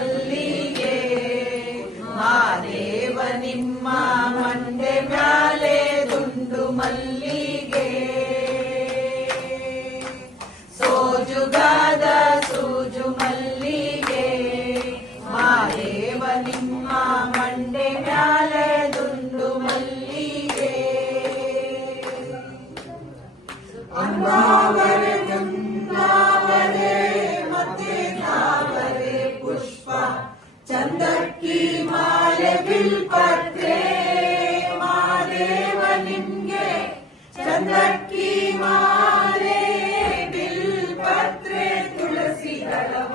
ಮಲ್ಲಿಗೆ ಮಾದೇವ ನಿಮ್ಮ ಮಂಡೆ ಮ್ಯಾಲೆ ದುಂಡು ಮಲ್ಲಿಗೆ ಸೋಜುಗಾದ ಸೂಜು ಮಲ್ಲಿಗೆ ಮಾದೇವ ನಿಮ್ಮ ಮಂಡೆ ಮ್ಯಾಲೆ ದುಂಡು ಮಲ್ಲಿಗೆ ಅಂಗಾವರೆ ಚಂದಾವರೆ ಮತ್ತೆ ನಾವರೆ ಪುಷ್ಪ ಚಂದಕ್ಕಿ ಮಾಲೆ ಬಿಲ್ಪತ್ರೆ ಮಾದೇವ ನಿಮ್ಗೆ ಚಂದಕ್ಕಿ ಮಾಲೆ ಬಿಲ್ಪತ್ರೆ ತುಳಸಿ ದಳವ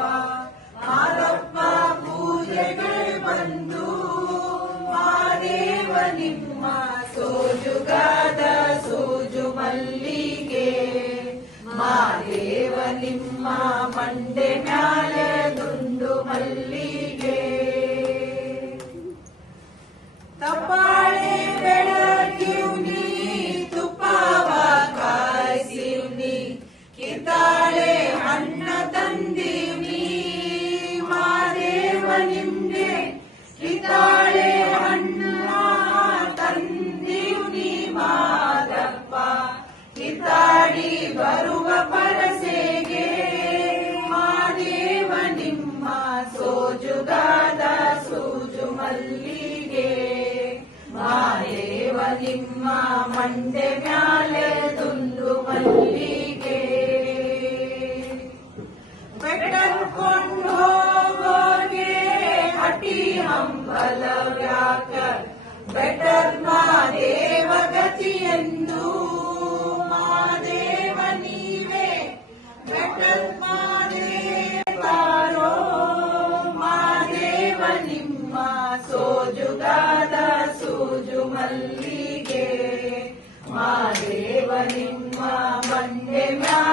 ಮಾದಪ್ಪ ಪೂಜೆಗೆ ಬಂದು ಮಾದೇವ ನಿಮ್ಮ ಸೋಜುಗಾದ ಸೂಜು ಮಲ್ಲಿಗೆ ಮಾದೇವ ನಿಮ್ಮ ಮಂಡೆ ಮ್ಯಾಲೆ ದುಂಡು ಮಲ್ಲಿಗೆ ತಪ್ಪಾಳೆ ಬೆಳಗಿವ್ನಿ ತುಪ್ಪವ ಕಾಯಿಸಿವ್ನಿ ಕಿತ್ತಾಳೆ ಹಣ್ಣ ತಂದೀವ್ನಿ ಮಾದೇವ ನಿಮ್ಗೆ ಕಿತ್ತಾಳೆ ಹಣ್ಣ ತಂದೀವ್ನಿ ಮಾದಪ್ಪ ಕಿತ್ತಾಡಿ ಬರುವ ಪರಸೆಗೆ ಮಾದೇವ ನಿಮ್ಮ ಸೋಜುಗಾದ ಸೂಜು ಮಲ್ಲಿಗೆ ಮಾದೇವ ನಿಮ್ಮ ಮಂಡೆ ಮ್ಯಾಲೆ ದುಂಡು ಮಲ್ಲಿಗೆ ಬೆಟ್ಟರ್ಕೊಂಡು ಹೋಗೋಗೆ ಹಟಿ ಹಂಬಲವ್ಯಾಕ ಬೆಟ್ಟರ್ ಮಾದೇವ ಗತಿಯೆಂದು ಮಾದೇವ ನೀವೇ ಬೆಟ್ಟರ್ ಮಾದೇವಾರೋ ಮಾದೇವ ನಿಮ್ಮ ಸೋಜುಗಾದ ಸೂಜು ಮಲ್ಲಿಗೆ ಮಾದೇವ ನಿಮ್ಮ ಮಂಡೆ ಮ್ಯಾಲೆ